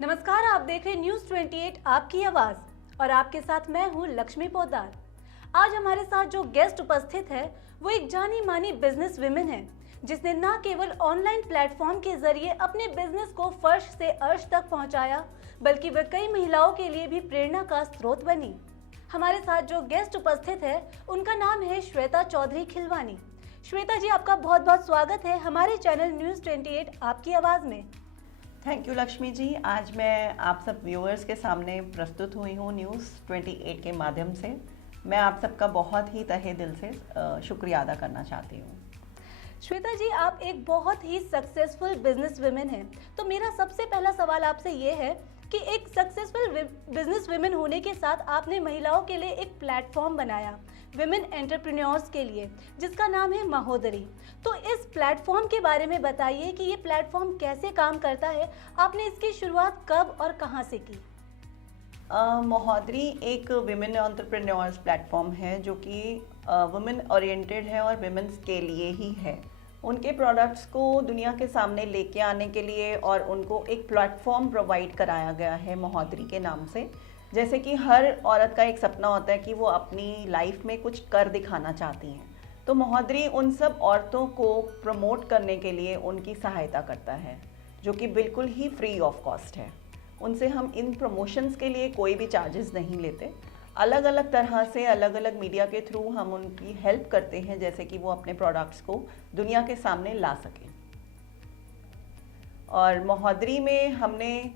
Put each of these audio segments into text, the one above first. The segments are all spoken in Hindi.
नमस्कार, आप देख रहे न्यूज 28 आपकी आवाज और आपके साथ मैं हूं लक्ष्मी पोद्दार। आज हमारे साथ जो गेस्ट उपस्थित है वो एक जानी मानी बिजनेस विमेन है, जिसने न केवल ऑनलाइन प्लेटफॉर्म के जरिए अपने बिजनेस को फर्श से अर्श तक पहुंचाया, बल्कि वह कई महिलाओं के लिए भी प्रेरणा का स्रोत बनी। हमारे साथ जो गेस्ट उपस्थित है उनका नाम है श्वेता चौधरी खिलवानी। श्वेता जी, आपका बहुत बहुत स्वागत है हमारे चैनल न्यूज 28 आपकी आवाज में। Thank you Lakshmi ji. आज मैं आप सब व्यूअर्स के सामने प्रस्तुत हुई हूँ न्यूज़ 28 के माध्यम से। मैं आप सबका बहुत ही तहे दिल से शुक्रिया अदा करना चाहती हूँ। श्वेता जी, आप एक बहुत ही सक्सेसफुल बिजनेस वुमेन हैं, तो मेरा सबसे पहला सवाल आपसे ये है कि एक सक्सेसफुल बिजनेस वुमेन होने के साथ आपने महिलाओं के लिए एक प्लेटफॉर्म बनाया विमेन एंटरप्रेन्योर्स के लिए, जिसका नाम है महोदरी। तो इस प्लेटफॉर्म के बारे में बताइए कि ये प्लेटफॉर्म कैसे काम करता है, आपने इसकी शुरुआत कब और कहां से की? महोदरी एक विमेन एंटरप्रेन्योर्स प्लेटफॉर्म है जो कि वुमेन ओरिएंटेड है और विमेंस के लिए ही है। उनके प्रोडक्ट्स को दुनिया के सामने लेके आने के लिए और उनको एक प्लेटफॉर्म प्रोवाइड कराया गया है महोदरी के नाम से। जैसे कि हर औरत का एक सपना होता है कि वो अपनी लाइफ में कुछ कर दिखाना चाहती हैं, तो महोदरी उन सब औरतों को प्रमोट करने के लिए उनकी सहायता करता है, जो कि बिल्कुल ही फ्री ऑफ कॉस्ट है। उनसे हम इन प्रमोशंस के लिए कोई भी चार्जेस नहीं लेते। अलग अलग तरह से अलग अलग मीडिया के थ्रू हम उनकी हेल्प करते हैं, जैसे कि वो अपने प्रोडक्ट्स को दुनिया के सामने ला सकें। और महोदरी में हमने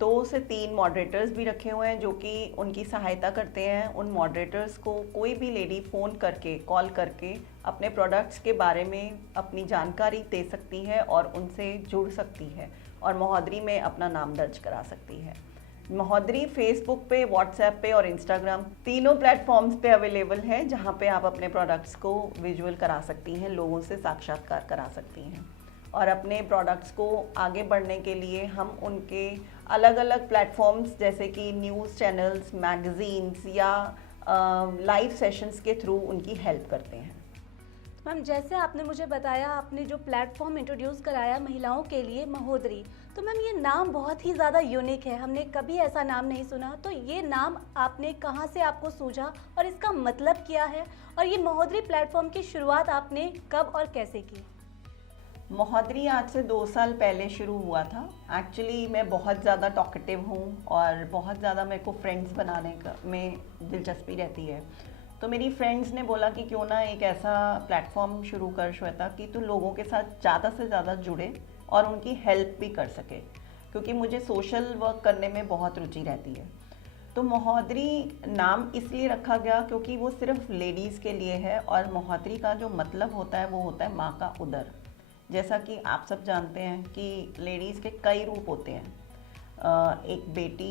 2 से 3 मॉडरेटर्स भी रखे हुए हैं जो कि उनकी सहायता करते हैं। उन मॉडरेटर्स को कोई भी लेडी फ़ोन करके कॉल करके अपने प्रोडक्ट्स के बारे में अपनी जानकारी दे सकती है और उनसे जुड़ सकती है और महोदरी में अपना नाम दर्ज करा सकती है। महोदरी फेसबुक पे, व्हाट्सएप पे और इंस्टाग्राम तीनों प्लेटफॉर्म्स पे अवेलेबल है, जहाँ पे आप अपने प्रोडक्ट्स को विजुअल करा सकती हैं, लोगों से साक्षात्कार करा सकती हैं। और अपने प्रोडक्ट्स को आगे बढ़ने के लिए हम उनके अलग अलग प्लेटफॉर्म्स जैसे कि न्यूज़ चैनल्स, मैगज़ीन्स या लाइव सेशंस के थ्रू उनकी हेल्प करते हैं। मैम, जैसे आपने मुझे बताया, आपने जो प्लेटफॉर्म इंट्रोड्यूस कराया महिलाओं के लिए महोदरी, तो मैम ये नाम बहुत ही ज़्यादा यूनिक है, हमने कभी ऐसा नाम नहीं सुना। तो ये नाम आपने कहाँ से आपको सूझा और इसका मतलब क्या है, और ये महोदरी प्लेटफॉर्म की शुरुआत आपने कब और कैसे की? महोदरी आज से 2 साल पहले शुरू हुआ था। एक्चुअली मैं बहुत ज़्यादा टॉकेटिव हूँ और बहुत ज़्यादा मेरे को फ्रेंड्स बनाने में दिलचस्पी रहती है। तो मेरी फ्रेंड्स ने बोला कि क्यों ना एक ऐसा प्लेटफॉर्म शुरू कर श्वेता कि तू लोगों के साथ ज़्यादा से ज़्यादा जुड़े और उनकी हेल्प भी कर सके, क्योंकि मुझे सोशल वर्क करने में बहुत रुचि रहती है। तो महोदरी नाम इसलिए रखा गया क्योंकि वो सिर्फ लेडीज़ के लिए है और महोदरी का जो मतलब होता है वो होता है माँ का उदर। जैसा कि आप सब जानते हैं कि लेडीज़ के कई रूप होते हैं, एक बेटी,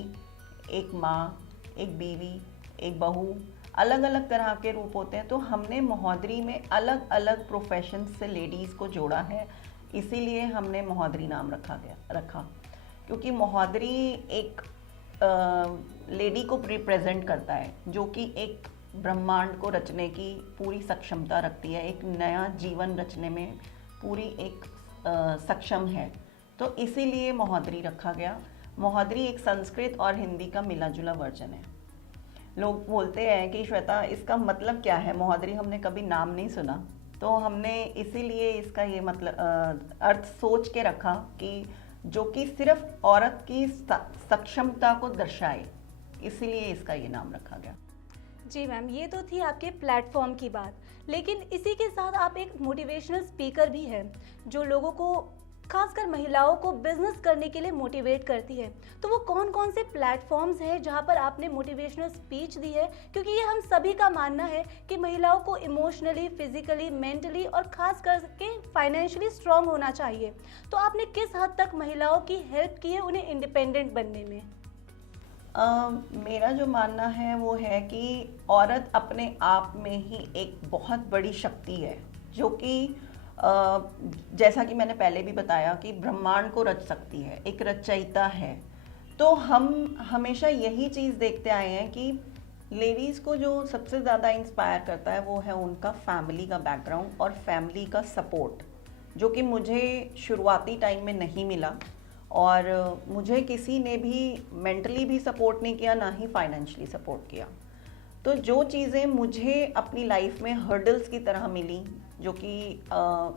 एक माँ, एक बीवी, एक बहू, अलग अलग तरह के रूप होते हैं। तो हमने महोदरी में अलग अलग प्रोफेशन से लेडीज़ को जोड़ा है, इसीलिए हमने महोदरी नाम रखा क्योंकि महोदरी एक लेडी को रिप्रेजेंट करता है जो कि एक ब्रह्मांड को रचने की पूरी सक्षमता रखती है, एक नया जीवन रचने में पूरी एक सक्षम है। तो इसीलिए महोदरी रखा गया। महोदरी एक संस्कृत और हिंदी का मिला जुला वर्जन है। लोग बोलते हैं कि श्वेता इसका मतलब क्या है, महोदरी हमने कभी नाम नहीं सुना। तो हमने इसीलिए इसका ये मतलब अर्थ सोच के रखा कि जो कि सिर्फ औरत की सक्षमता को दर्शाए, इसीलिए इसका ये नाम रखा गया। जी मैम, ये तो थी आपके प्लेटफॉर्म की बात, लेकिन इसी के साथ आप एक मोटिवेशनल स्पीकर भी हैं जो लोगों को, खासकर महिलाओं को बिजनेस करने के लिए मोटिवेट करती है। तो वो कौन कौन से प्लेटफॉर्म्स हैं जहां पर आपने मोटिवेशनल स्पीच दी है, क्योंकि ये हम सभी का मानना है कि महिलाओं को इमोशनली, फिजिकली, मेंटली और खास करके फाइनेंशियली स्ट्रांग होना चाहिए। तो आपने किस हद तक महिलाओं की हेल्प की है उन्हें इंडिपेंडेंट बनने में? मेरा जो मानना है वो है कि औरत अपने आप में ही एक बहुत बड़ी शक्ति है, जो कि जैसा कि मैंने पहले भी बताया कि ब्रह्मांड को रच सकती है, एक रचयिता है। तो हम हमेशा यही चीज़ देखते आए हैं कि लेडीज़ को जो सबसे ज़्यादा इंस्पायर करता है वो है उनका फैमिली का बैकग्राउंड और फैमिली का सपोर्ट, जो कि मुझे शुरुआती टाइम में नहीं मिला। और मुझे किसी ने भी मेंटली भी सपोर्ट नहीं किया, ना ही फाइनेंशियली सपोर्ट किया। तो जो चीज़ें मुझे अपनी लाइफ में हर्डल्स की तरह मिली, जो कि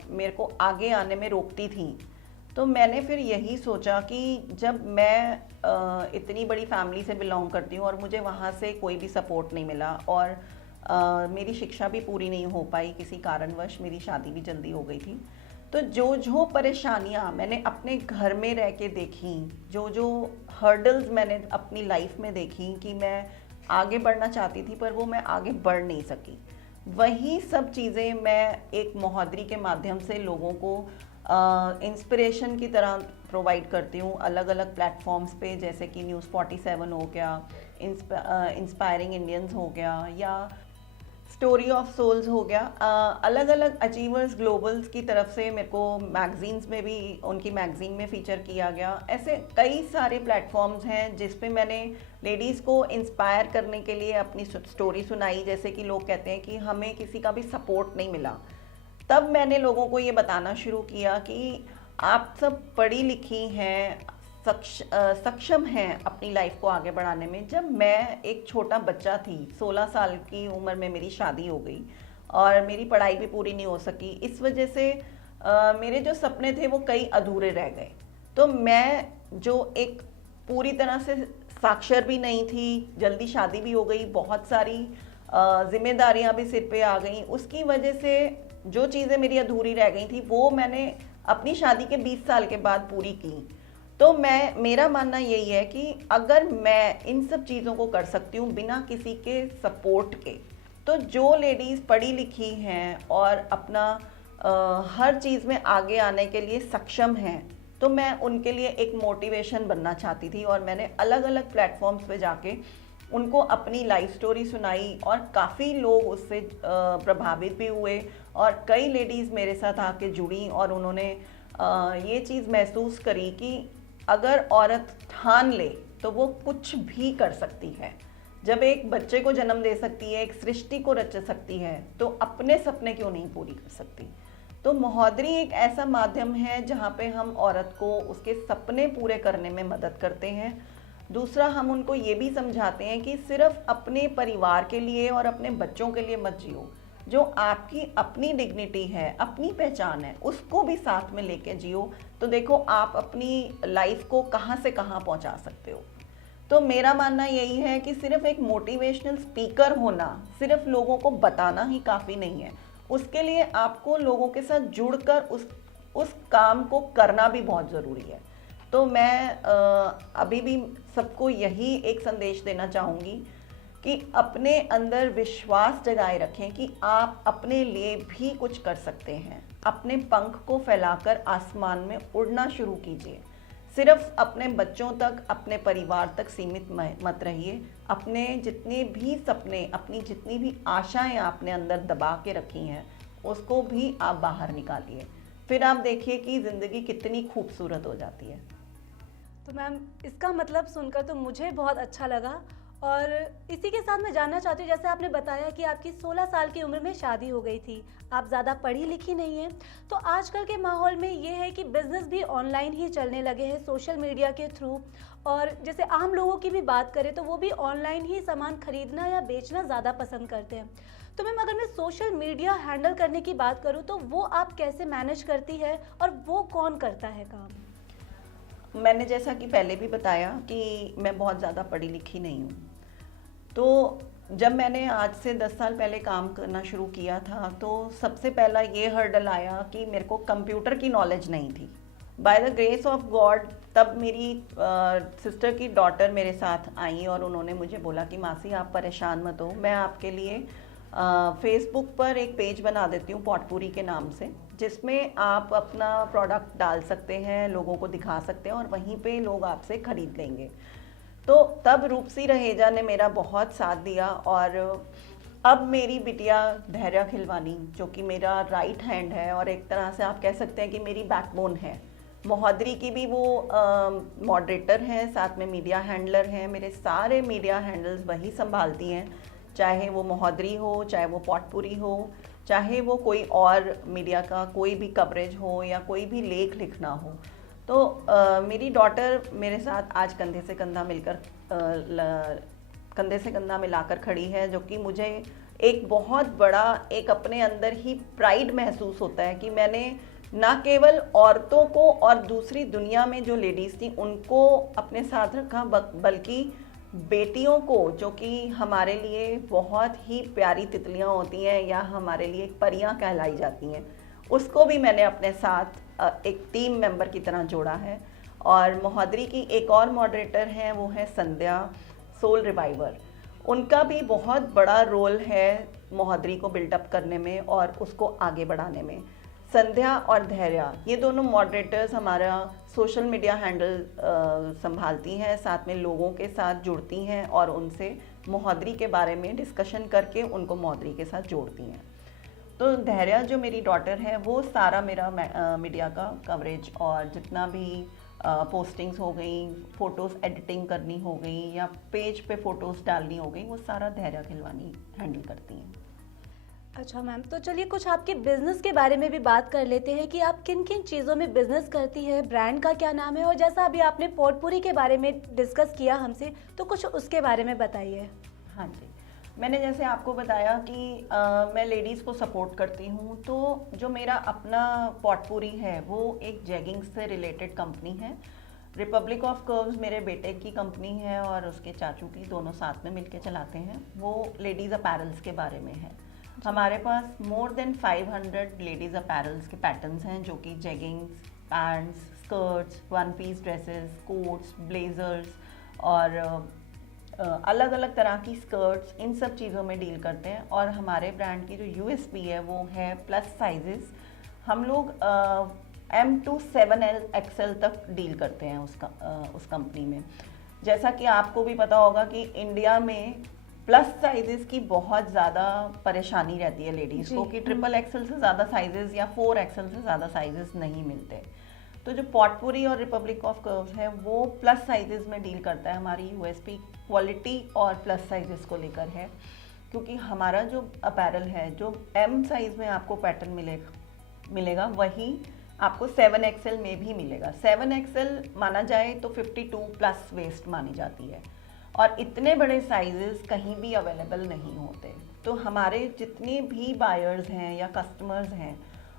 मेरे को आगे आने में रोकती थी, तो मैंने फिर यही सोचा कि जब मैं इतनी बड़ी फैमिली से बिलोंग करती हूँ और मुझे वहाँ से कोई भी सपोर्ट नहीं मिला, और मेरी शिक्षा भी पूरी नहीं हो पाई, किसी कारणवश मेरी शादी भी जल्दी हो गई थी। तो जो जो परेशानियाँ मैंने अपने घर में रह के देखी, जो जो हर्डल्स मैंने अपनी लाइफ में देखी कि मैं आगे बढ़ना चाहती थी पर वो मैं आगे बढ़ नहीं सकी, वही सब चीज़ें मैं एक महोदरी के माध्यम से लोगों को इंस्पिरेशन की तरह प्रोवाइड करती हूँ अलग अलग प्लेटफॉर्म्स पे, जैसे कि न्यूज़ 47 हो गया, इंस्पायरिंग इंडियंस हो गया, या स्टोरी ऑफ सोल्स हो गया। अलग अलग अचीवर्स ग्लोबल्स की तरफ से मेरे को मैगजीन्स में भी, उनकी मैगजीन में फीचर किया गया। ऐसे कई सारे प्लेटफॉर्म्स हैं जिस पे मैंने लेडीज़ को इंस्पायर करने के लिए अपनी स्टोरी सुनाई। जैसे कि लोग कहते हैं कि हमें किसी का भी सपोर्ट नहीं मिला, तब मैंने लोगों को ये बताना शुरू किया कि आप सब पढ़ी लिखी हैं, सक्षम हैं अपनी लाइफ को आगे बढ़ाने में। जब मैं एक छोटा बच्चा थी, 16 साल की उम्र में मेरी शादी हो गई और मेरी पढ़ाई भी पूरी नहीं हो सकी, इस वजह से मेरे जो सपने थे वो कई अधूरे रह गए। तो मैं जो एक पूरी तरह से साक्षर भी नहीं थी, जल्दी शादी भी हो गई, बहुत सारी जिम्मेदारियां भी सिर पे आ गई, उसकी वजह से जो चीज़ें मेरी अधूरी रह गई थी वो मैंने अपनी शादी के 20 साल के बाद पूरी की। तो मेरा मानना यही है कि अगर मैं इन सब चीज़ों को कर सकती हूँ बिना किसी के सपोर्ट के, तो जो लेडीज़ पढ़ी लिखी हैं और अपना हर चीज़ में आगे आने के लिए सक्षम हैं, तो मैं उनके लिए एक मोटिवेशन बनना चाहती थी। और मैंने अलग अलग प्लेटफॉर्म्स पे जाके उनको अपनी लाइफ स्टोरी सुनाई और काफ़ी लोग उससे प्रभावित भी हुए, और कई लेडीज़ मेरे साथ आके जुड़ी और उन्होंने ये चीज़ महसूस करी कि अगर औरत ठान ले तो वो कुछ भी कर सकती है। जब एक बच्चे को जन्म दे सकती है, एक सृष्टि को रच सकती है, तो अपने सपने क्यों नहीं पूरी कर सकती। तो महोदरी एक ऐसा माध्यम है जहाँ पे हम औरत को उसके सपने पूरे करने में मदद करते हैं। दूसरा, हम उनको ये भी समझाते हैं कि सिर्फ अपने परिवार के लिए और अपने बच्चों के लिए मत जियो, जो आपकी अपनी डिग्निटी है, अपनी पहचान है, उसको भी साथ में लेके जियो। तो देखो आप अपनी लाइफ को कहाँ से कहाँ पहुँचा सकते हो। तो मेरा मानना यही है कि सिर्फ एक मोटिवेशनल स्पीकर होना, सिर्फ लोगों को बताना ही काफ़ी नहीं है, उसके लिए आपको लोगों के साथ जुड़कर उस काम को करना भी बहुत ज़रूरी है। तो मैं अभी भी सबको यही एक संदेश देना चाहूँगी कि अपने अंदर विश्वास जगाए रखें कि आप अपने लिए भी कुछ कर सकते हैं। अपने पंख को फैलाकर आसमान में उड़ना शुरू कीजिए। सिर्फ अपने बच्चों तक, अपने परिवार तक सीमित मत रहिए। अपने जितने भी सपने, अपनी जितनी भी आशाएं आपने अंदर दबा के रखी हैं, उसको भी आप बाहर निकालिए। फिर आप देखिए कि ज़िंदगी कितनी खूबसूरत हो जाती है। तो मैम, इसका मतलब सुनकर तो मुझे बहुत अच्छा लगा। और इसी के साथ मैं जानना चाहती हूँ, जैसे आपने बताया कि आपकी 16 साल की उम्र में शादी हो गई थी, आप ज़्यादा पढ़ी लिखी नहीं हैं, तो आजकल के माहौल में ये है कि बिज़नेस भी ऑनलाइन ही चलने लगे हैं, सोशल मीडिया के थ्रू। और जैसे आम लोगों की भी बात करें तो वो भी ऑनलाइन ही सामान खरीदना या बेचना ज़्यादा पसंद करते हैं। तो मैम, अगर मैं सोशल मीडिया हैंडल करने की बात करूँ तो वो आप कैसे मैनेज करती है और वो कौन करता है काम? मैंने जैसा कि पहले भी बताया कि मैं बहुत ज़्यादा पढ़ी लिखी नहीं हूँ। तो जब मैंने आज से 10 साल पहले काम करना शुरू किया था, तो सबसे पहला ये हर्डल आया कि मेरे को कंप्यूटर की नॉलेज नहीं थी। By the grace of God तब मेरी सिस्टर की डॉटर मेरे साथ आई और उन्होंने मुझे बोला कि मासी आप परेशान मत हो, मैं आपके लिए फेसबुक पर एक पेज बना देती हूँ पॉटपुरी के नाम से, जिसमें आप अपना प्रोडक्ट डाल सकते हैं, लोगों को दिखा सकते हैं और वहीं पे लोग आपसे ख़रीद लेंगे। तो तब रूपसी रहेजा ने मेरा बहुत साथ दिया और अब मेरी बिटिया धैर्य खिलवानी, जो कि मेरा राइट हैंड है और एक तरह से आप कह सकते हैं कि मेरी बैकबोन है। महोदरी की भी वो मॉडरेटर हैं, साथ में मीडिया हैंडलर हैं। मेरे सारे मीडिया हैंडल्स वही संभालती हैं, चाहे वो महोदरी हो, चाहे वो पॉटपुरी हो, चाहे वो कोई और मीडिया का कोई भी कवरेज हो या कोई भी लेख लिखना हो। तो मेरी डॉटर मेरे साथ आज कंधे से कंधा मिलकर कंधे से कंधा मिलाकर खड़ी है, जो कि मुझे एक बहुत बड़ा एक अपने अंदर ही प्राइड महसूस होता है कि मैंने ना केवल औरतों को और दूसरी दुनिया में जो लेडीज़ थी उनको अपने साथ रखा, बल्कि बेटियों को, जो कि हमारे लिए बहुत ही प्यारी तितलियां होती हैं या हमारे लिए परियां कहलाई जाती हैं, उसको भी मैंने अपने साथ एक टीम मेंबर की तरह जोड़ा है। और मोहद्री की एक और मॉडरेटर हैं, वो है संध्या, सोल रिवाइवर। उनका भी बहुत बड़ा रोल है मोहद्री को बिल्डअप करने में और उसको आगे बढ़ाने में। संध्या और धैर्य, ये दोनों मॉडरेटर्स हमारा सोशल मीडिया हैंडल संभालती हैं, साथ में लोगों के साथ जुड़ती हैं और उनसे मोहद्री के बारे में डिस्कशन करके उनको मोहद्री के साथ जोड़ती हैं। तो धैर्य जो मेरी डॉटर है, वो सारा मेरा मीडिया का कवरेज और जितना भी पोस्टिंग्स हो गई, फ़ोटोज़ एडिटिंग करनी हो गई या पेज पे फ़ोटोज़ डालनी हो गई, वो सारा धैर्य खिलवानी हैंडल करती हैं। अच्छा मैम, तो चलिए कुछ आपके बिजनेस के बारे में भी बात कर लेते हैं कि आप किन किन चीज़ों में बिजनेस करती है, ब्रांड का क्या नाम है, और जैसा अभी आपने पोटपूरी के बारे में डिस्कस किया हमसे, तो कुछ उसके बारे में बताइए। हाँ जी, मैंने जैसे आपको बताया कि मैं लेडीज़ को सपोर्ट करती हूँ, तो जो मेरा अपना पोटपूरी है वो एक जैगिंग्स से रिलेटेड कंपनी है। रिपब्लिक ऑफ कर्व्स मेरे बेटे की कंपनी है और उसके चाचू की, दोनों साथ में मिलके चलाते हैं। वो लेडीज़ अपैरल्स के बारे में है। हमारे पास मोर देन 500 लेडीज़ अपैरल्स के पैटर्न्स हैं, जो कि jeggings, pants, skirts, one piece dresses, coats, blazers और अलग अलग तरह की स्कर्ट्स, इन सब चीज़ों में डील करते हैं। और हमारे ब्रांड की जो यूएसपी है वो है प्लस साइजेस। हम लोग M to 7L XL तक डील करते हैं उस कंपनी में। जैसा कि आपको भी पता होगा कि इंडिया में प्लस साइजेस की बहुत ज़्यादा परेशानी रहती है लेडीज़ को कि ट्रिपल एक्सल से ज़्यादा साइजेस या 4 एक्सल से ज़्यादा साइजेस नहीं मिलते। तो जो पोटपूरी और रिपब्लिक ऑफ कर्व्स है वो प्लस साइजेस में डील करता है। हमारी यूएसपी क्वालिटी और प्लस साइजेस को लेकर है, क्योंकि हमारा जो अपैरल है, जो M साइज़ में आपको पैटर्न मिलेगा वही आपको 7XL में भी मिलेगा। 7XL माना जाए तो 52 प्लस वेस्ट मानी जाती है और इतने बड़े साइजेस कहीं भी अवेलेबल नहीं होते। तो हमारे जितने भी बायर्स हैं या कस्टमर्स हैं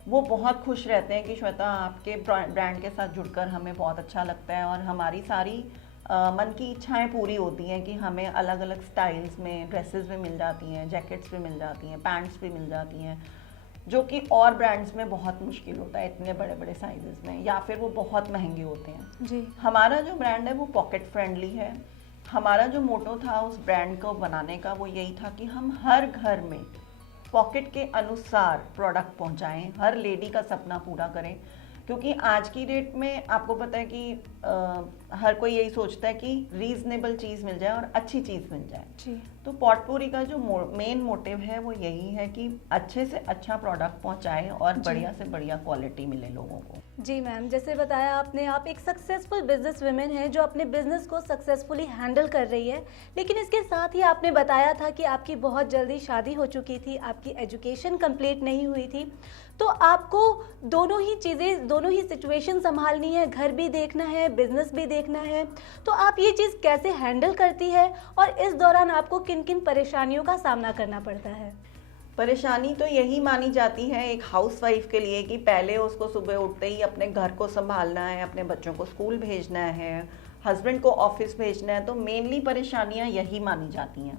वो बहुत खुश रहते हैं कि श्वेता आपके ब्रांड के साथ जुड़कर हमें बहुत अच्छा लगता है और हमारी सारी मन की इच्छाएं पूरी होती हैं कि हमें अलग अलग स्टाइल्स में ड्रेसेस भी मिल जाती हैं, जैकेट्स भी मिल जाती हैं, पैंट्स भी मिल जाती हैं, जो कि और ब्रांड्स में बहुत मुश्किल होता है इतने बड़े बड़े साइजेस में, या फिर वो बहुत महंगे होते हैं जी। हमारा जो ब्रांड है वो पॉकेट फ्रेंडली है। हमारा जो मोटो था उस ब्रांड को बनाने का वो यही था कि हम हर घर में पॉकेट के अनुसार प्रोडक्ट पहुंचाएं, हर लेडी का सपना पूरा करें। क्योंकि आज की डेट में आपको पता है कि हर कोई यही सोचता है कि रीजनेबल चीज़ मिल जाए और अच्छी चीज़ मिल जाए जी। तो पॉटपूरी का जो मेन मोटिव है वो यही है कि अच्छे से अच्छा प्रोडक्ट पहुंचाएं और बढ़िया से बढ़िया क्वालिटी मिले लोगों को। जी मैम, जैसे बताया आपने, आप एक सक्सेसफुल बिजनेस वुमेन है जो अपने बिजनेस को सक्सेसफुली हैंडल कर रही है, लेकिन इसके साथ ही आपने बताया था कि आपकी बहुत जल्दी शादी हो चुकी थी, आपकी एजुकेशन कंप्लीट नहीं हुई थी, तो आपको दोनों ही चीज़ें, दोनों ही सिचुएशन संभालनी है, घर भी देखना है, बिजनेस भी देखना है। तो आप ये चीज़ कैसे हैंडल करती है और इस दौरान आपको किन किन परेशानियों का सामना करना पड़ता है? परेशानी तो यही मानी जाती है एक हाउसवाइफ के लिए कि पहले उसको सुबह उठते ही अपने घर को संभालना है, अपने बच्चों को स्कूल भेजना है, हस्बैंड को ऑफिस भेजना है। तो मेनली परेशानियां यही मानी जाती हैं।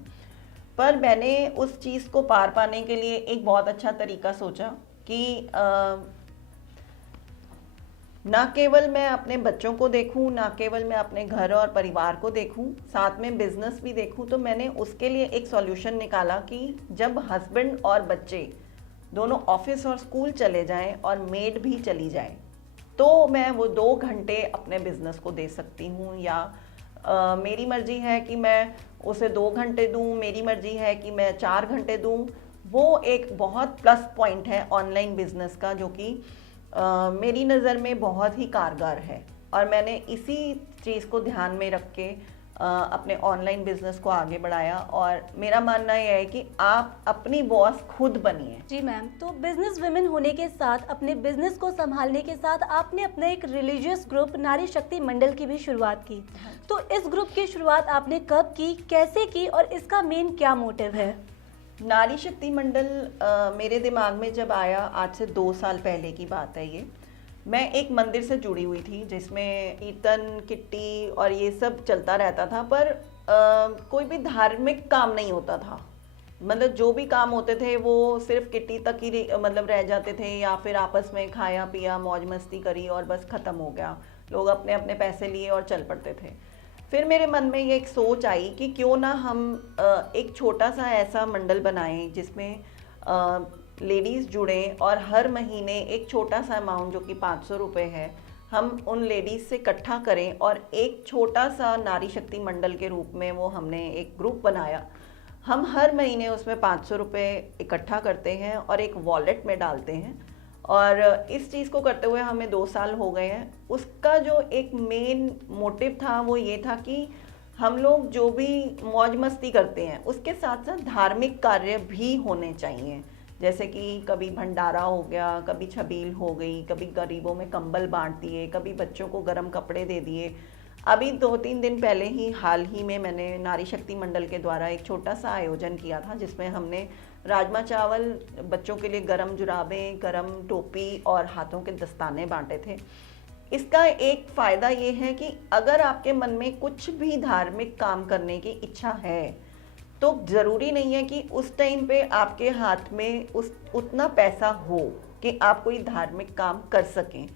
पर मैंने उस चीज़ को पार पाने के लिए एक बहुत अच्छा तरीका सोचा कि ना केवल मैं अपने बच्चों को देखूं, ना केवल मैं अपने घर और परिवार को देखूं, साथ में बिजनेस भी देखूं। तो मैंने उसके लिए एक सॉल्यूशन निकाला कि जब हस्बैंड और बच्चे दोनों ऑफिस और स्कूल चले जाएं और मेड भी चली जाए तो मैं वो 2 घंटे अपने बिजनेस को दे सकती हूँ, या मेरी मर्जी है कि मैं उसे 2 घंटे दूँ, मेरी मर्जी है कि मैं 4 घंटे दूँ। वो एक बहुत प्लस पॉइंट है ऑनलाइन बिजनेस का, जो कि मेरी नज़र में बहुत ही कारगर है। और मैंने इसी चीज़ को ध्यान में रख के अपने ऑनलाइन बिजनेस को आगे बढ़ाया। और मेरा मानना यह है कि आप अपनी बॉस खुद बनिए। जी मैम, तो बिजनेस वुमेन होने के साथ अपने बिजनेस को संभालने के साथ आपने अपना एक रिलीजियस ग्रुप नारी शक्ति मंडल की भी शुरुआत की। तो इस ग्रुप की शुरुआत आपने कब की, कैसे की और इसका मेन क्या मोटिव है? नारी शक्ति मंडल मेरे दिमाग में जब आया, आज से 2 साल पहले की बात है ये। मैं एक मंदिर से जुड़ी हुई थी जिसमें कीर्तन, किट्टी और ये सब चलता रहता था, पर कोई भी धार्मिक काम नहीं होता था। मतलब जो भी काम होते थे वो सिर्फ किट्टी तक ही मतलब रह जाते थे, या फिर आपस में खाया पिया मौज मस्ती करी और बस ख़त्म हो गया। लोग अपने अपने पैसे लिए और चल पड़ते थे। फिर मेरे मन में ये एक सोच आई कि क्यों ना हम एक छोटा सा ऐसा मंडल बनाएं जिसमें लेडीज़ जुड़ें और हर महीने एक छोटा सा अमाउंट जो कि 500 रुपये है, हम उन लेडीज़ से इकट्ठा करें और एक छोटा सा नारी शक्ति मंडल के रूप में वो हमने एक ग्रुप बनाया। हम हर महीने उसमें 500 रुपये इकट्ठा करते हैं और एक वॉलेट में डालते हैं, और इस चीज़ को करते हुए हमें 2 साल हो गए हैं। उसका जो एक मेन मोटिव था वो ये था कि हम लोग जो भी मौज मस्ती करते हैं उसके साथ साथ धार्मिक कार्य भी होने चाहिए। जैसे कि कभी भंडारा हो गया, कभी छबील हो गई, कभी गरीबों में कंबल बांट दिए, कभी बच्चों को गर्म कपड़े दे दिए। अभी 2-3 दिन पहले ही हाल ही में मैंने नारी शक्ति मंडल के द्वारा एक छोटा सा आयोजन किया था जिसमें हमने राजमा चावल, बच्चों के लिए गरम जुराबें, गरम टोपी और हाथों के दस्ताने बांटे थे। इसका एक फ़ायदा ये है कि अगर आपके मन में कुछ भी धार्मिक काम करने की इच्छा है तो ज़रूरी नहीं है कि उस टाइम पे आपके हाथ में उतना पैसा हो कि आप कोई धार्मिक काम कर सकें।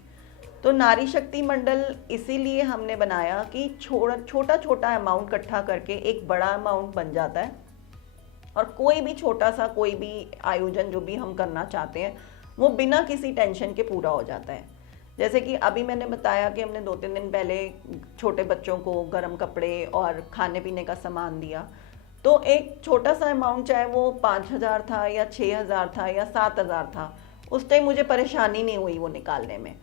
तो नारी शक्ति मंडल इसीलिए हमने बनाया कि छोटा छोटा अमाउंट इकट्ठा करके एक बड़ा अमाउंट बन जाता है, और कोई भी छोटा सा कोई भी आयोजन जो भी हम करना चाहते हैं वो बिना किसी टेंशन के पूरा हो जाता है। जैसे कि अभी मैंने बताया कि हमने 2-3 दिन पहले छोटे बच्चों को गर्म कपड़े और खाने पीने का सामान दिया। तो एक छोटा सा अमाउंट, चाहे वो 5,000 था या 6,000 था या 7,000 था, उस टाइम मुझे परेशानी नहीं हुई वो निकालने में।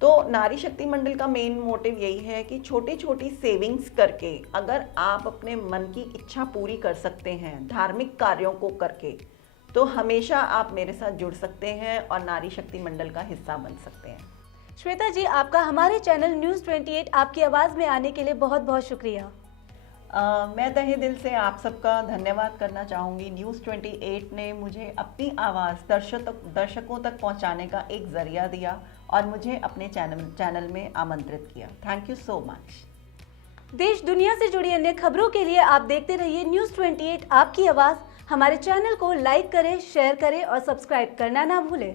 तो नारी शक्ति मंडल का मेन मोटिव यही है कि छोटी छोटी सेविंग्स करके अगर आप अपने मन की इच्छा पूरी कर सकते हैं धार्मिक कार्यों को करके, तो हमेशा आप मेरे साथ जुड़ सकते हैं और नारी शक्ति मंडल का हिस्सा बन सकते हैं। श्वेता जी, आपका हमारे चैनल न्यूज़ 28 आपकी आवाज़ में आने के लिए बहुत बहुत शुक्रिया। मैं तहे दिल से आप सबका धन्यवाद करना चाहूँगी। न्यूज़ 28 ने मुझे अपनी आवाज़ दर्शकों तक पहुँचाने का एक ज़रिया दिया और मुझे अपने चैनल में आमंत्रित किया। Thank you so much. देश दुनिया से जुड़ी अन्य खबरों के लिए आप देखते रहिए न्यूज़ 28 आपकी आवाज़। हमारे चैनल को लाइक करें, शेयर करें और सब्सक्राइब करना ना भूलें।